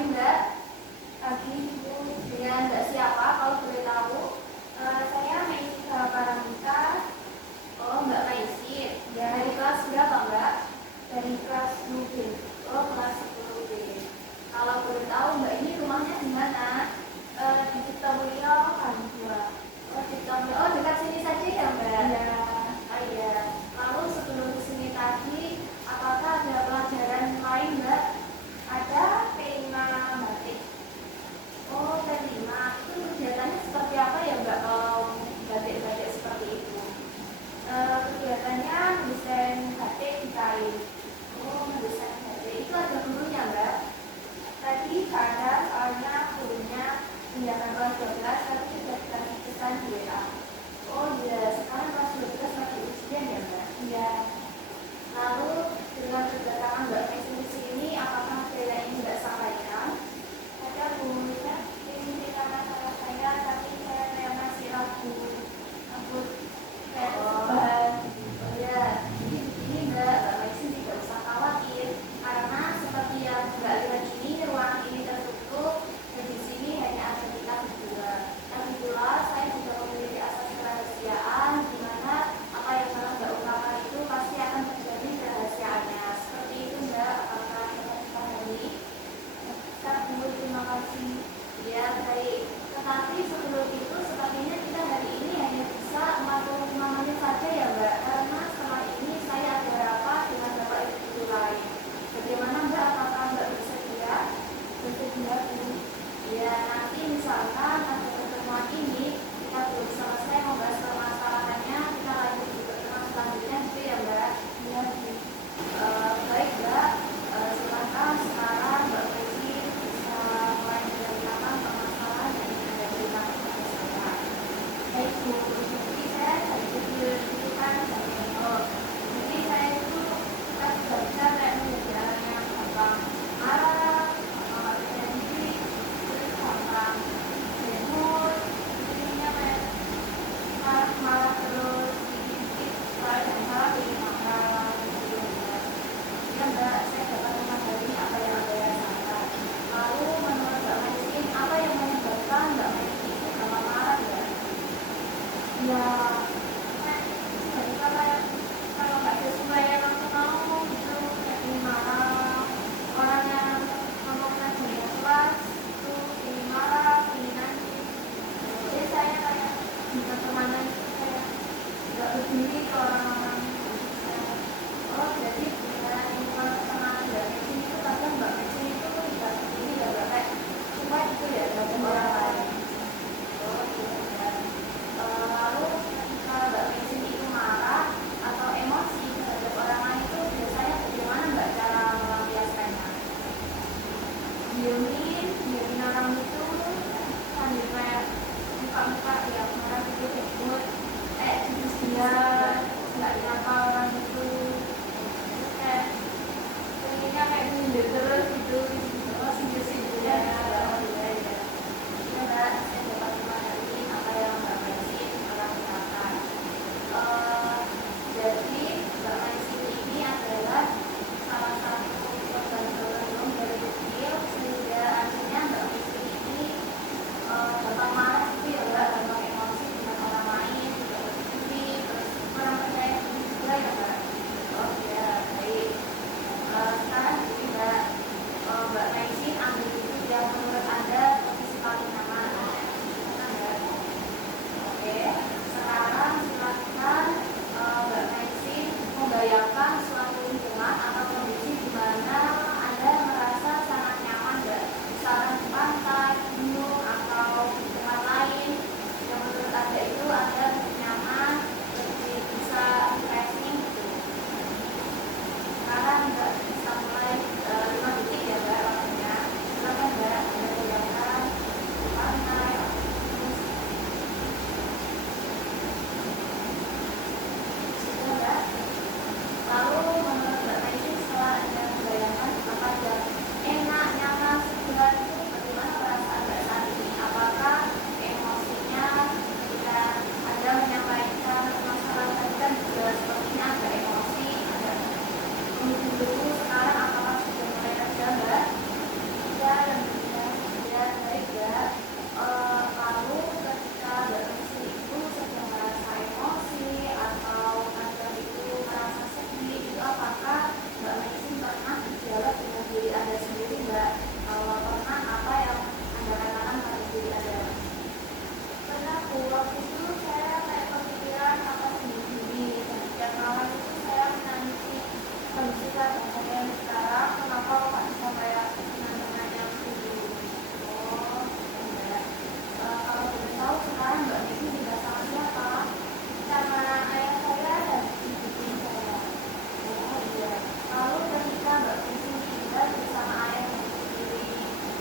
pagi Mbak. Pagi Ibu. Dengan Mbak siapa kalau boleh tahu? Saya Maisika Paramita. Oh, Mbak Maisin. Dari kelas berapa Mbak? Dari kelas 10B. Oh, kelas 10B. Kalau boleh tahu Mbak ini rumahnya di mana? Di Ciptomulyo, Kandua. Oh, Ciptomulyo. Oh, dekat sini saja ya Mbak? Iya. Oh iya. Lalu sebelum kesini tadi, apakah ada pelajaran lain Mbak? Ada P5 batik. Oh, P5 itu kegiatannya seperti apa ya Mbak kalau batik-batik seperti itu? Kegiatannya mendesain batik di kain. Oh, mendesain batik. Itu ada gurunya Mbak? Tadi ada soalnya gurunya pinjaman kelas 12 tapi sudah dikasih pesan di WA. Oh iya, sekarang kelas 12 lagi ujian ya Mbak? Iya. Lalu dengan kedatangan Mbak Maisin di sini, apakah ada yang ingin Mbak sampaikan? Ada Bu, ya, ini cerita masalah saya, tapi saya kayak masih ragu. Aku kayak beban. Oh ya, jadi begini Mbak Maisin tidak usah khawatir, karena seperti yang Mbak lihat ini, ruangan ini tertutup, dan di sini hanya ada kita berdua. Lagi pula, saya juga memiliki asas kerahasiaan, di mana apa yang telah Mbak ungkapkan itu pasti akan terjadi kerahasiaannya. Seperti itu Mbak, apakah dapat dipahami? Bu, terima kasih. Ya, baik. Tetapi sebelum itu, sepertinya kita hari ini hanya bisa 45 menit saja ya Mbak, karena setelah ini saya ada rapat dengan Bapak Ibu guru lain. Bagaimana Mbak, apakah Mbak bersedia? Bersedia, Bu. Ya, nanti misalkan ada pertemuan ini, kita belum selesai membahas permasalahannya, kita lanjut di pertemuan selanjutnya gitu ya Mbak? Iya, Bu. Baik Mbak, silakan sekarang Mbak Maisin bisa mulai menceritakan permasalahan yang ingin Anda ceritakan kepada saya. Baik Bu, jadi saya dari kecil itu kan dari nol. Jadi saya itu kan sudah bisa kayak menjadi orang yang gampang marah, gampang gak percaya diri, terus gampang jenuh, intinya kayak marah terus, dikit-dikit kalau ada yang salah jadi marah. Ya Mbak, saya dapat memahami apa yang Anda rasakan. Lalu menurut Mbak Maisin, apa yang menyebabkan Mbak Maisin itu gampang marah ya? Ya, tiba-tiba kayak kalau nggak sesuai yang aku mau gitu, kayak ini marah. Orang yang ngomongnya di kelas itu ini marah, ini nanti. Jadi saya kayak di pertemanan itu kayak nggak peduli ke orang-orang. Oh, jadi dengan lingkungan pertemanan Mbak Maisin itu kadang Mbak Maisin itu tidak peduli ya Mbak, kayak cuma itu ya dengan orang lain. Oh, gitu kan. Lalu ketika Mbak Maisin itu marah atau emosi terhadap orang lain itu biasanya bagaimana Mbak cara melampiaskannya? Diamin orang itu sambil kayak muka-muka yang marah itu ikut kayak dia nggak nyapa orang itu, terus kayak pengennya kayak nyindir terus gitu. Oh, sindir-sindir ya. Ya Mbak, saya dapat memahami apa yang Mbak Maisin rasakan. Jadi Mbak Maisin ini adalah salah satu korban pelindung dari kecil, sehingga akhirnya Mbak Maisin ini gampang marah gitu ya Mbak, gampang emosi dengan orang lain, tidak peduli, terus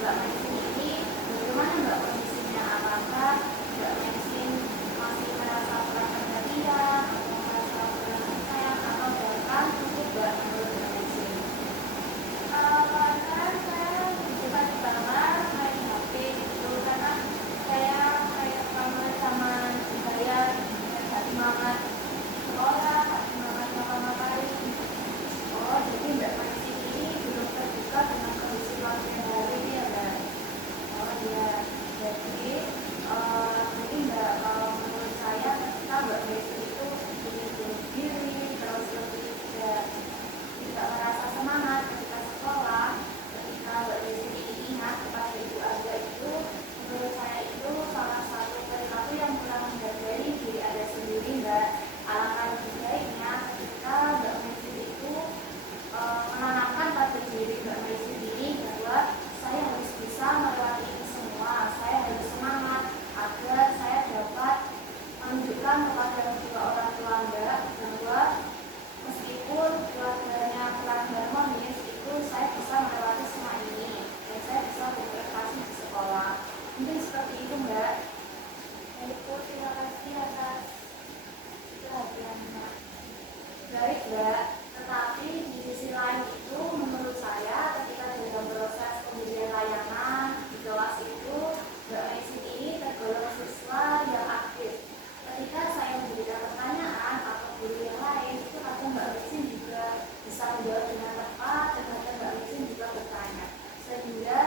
Mbak Maisin ini bagaimana Mbak kondisinya? Apakah Mbak Maisin masih merasa kurang perhatian atau merasa kurang sayang atau bahkan cukup Mbak menurut Mbak Maisin? Karena saya suka banget main HP gitu, karena saya kayak kangen sama budaya dan gak semangat sekolah, gak semangat ngapa-ngapain. Oh, jadi Mbak Maisin ini belum terbuka dengan kondisi keluarga hari ya Mbak? Oh iya, jadi mungkin Mbak, menurut saya ketika Mbak Maisin itu ingin bunuh diri, terus lebih tidak merasa semangat ketika sekolah, ketika Mbak Maisin ini ingat kepada ibu Anda itu, menurut saya itu salah satu perilaku yang kurang menghargai diri Anda sendiri Mbak. Alangkah lebih baiknya ketika Mbak Maisin itu menanamkan pada diri Mbak Maisin ini bahwa saya harus bisa melewati ini semua, saya harus semangat agar saya dapat menunjukkan kepada kedua orang tua Mbak bahwa meskipun keluarganya kurang harmonis itu saya bisa melewati semua ini dan saya bisa berprestasi di sekolah. Mungkin seperti itu Mbak. Baikku, terima kasih atas perhatiannya. Baik Mbak, tetapi di sisi lain itu menurut saya ketika dalam proses pemberian layanan di kelas itu Mbak Maisin ini tergolong siswa yang aktif. Ketika saya memberikan pertanyaan atau guru yang lain itu kadang Mbak Maisin juga bisa menjawab dengan tepat dan kadang Mbak Maisin juga bertanya, sehingga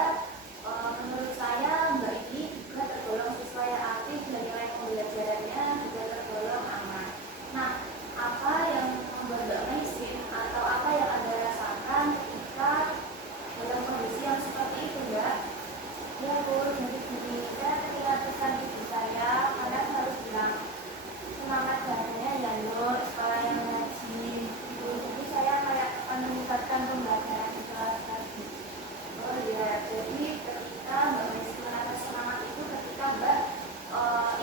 menurut saya Mbak ini juga tergolong siswa yang aktif dan nilai pembelajarannya juga tergolong aman. Nah, apa yang membuat Mbak Maisin atau apa yang Anda rasakan ketika dalam kondisi yang seperti itu Mbak? Ya Bu, jadi gini, saya ketika pesan ibu saya karena harus bilang semangat bahasanya ya Nur, sekolah yang rajin gitu. Jadi saya kayak meningkatkan pembelajaran di kelas tadi. Oh iya, jadi ketika Mbak Maisin merasa semangat itu ketika Mbak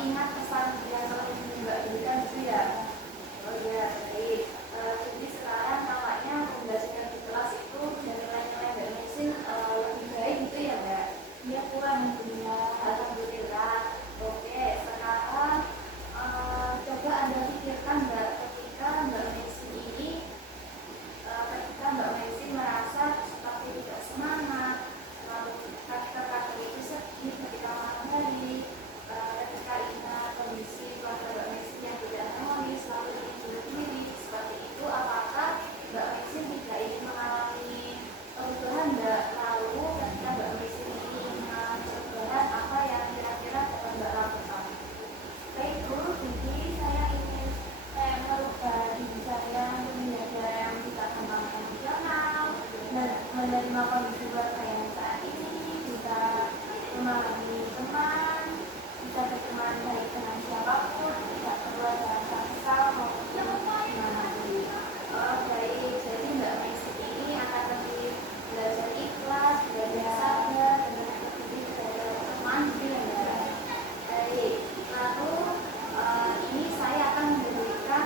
ingat pesan yang selalu Mbak berikan itu ya. Oh iya, baik. Jadi sekarang tampaknya pembelajaran di kelas itu dan nilai-nilai Mbak Maisin lebih baik gitu ya Mbak? Iya kurang ya, alhamdulillah. Oke, sekarang coba Anda pikirkan Mbak ketika Mbak Maisin ini ketika Mbak Maisin merasa seperti tidak semangat, lalu ketika itu sedih ketika malam hari, ketika ingat kondisi keluarga Mbak Maisin yang tidak harmonis, lalu ingin bunuh diri, seperti itu, apakah Mbak Maisin tidak ingin mengalami perubahan Mbak? Lalu ketika Mbak Maisin ini mengalami perubahan, apa yang kira-kira dapat Mbak lakukan? Baik Bu, jadi saya ingin merubah diri saya menjadi yang bisa gampang emosional, menerima kondisi keluarga yang saat ini, bisa memahami teman, bisa berteman baik dengan siapapun, tidak perlu ada rasa kesal maupun dimanapun. Oh baik, jadi Mbak Maisin ini akan lebih belajar ikhlas, belajar sabar, dan lebih belajar teman gitu ya Mbak. Baik, lalu ini saya akan memberikan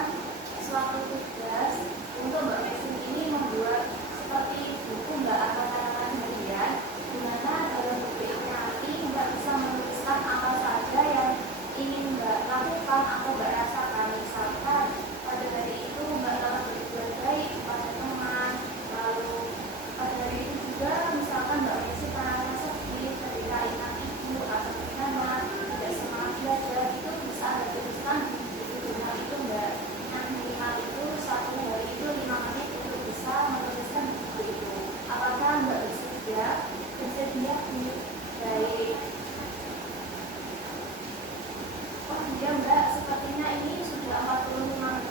suatu tugas untuk Mbak Maisin ini membuat seperti buku Mbak atau tanaman harian, di mana dalam buku ini nanti Mbak bisa menuliskan apa saja yang ingin Mbak lakukan atau Mbak rasakan. Misalkan pada hari itu Mbak telah berbuat baik kepada teman, lalu pada hari itu juga misalkan Mbak Maisin merasa sedih ketika ingat ibu atau teman tidak semangat belajar, itu bisa Anda tuliskan di rumah itu Mbak. Nah minimal itu satu hari itu 5 menit untuk bisa menuliskan buku itu. Apakah Mbak bersedia? Bersedia Bu? Baik. Oh iya Mbak, sepertinya ini sudah 45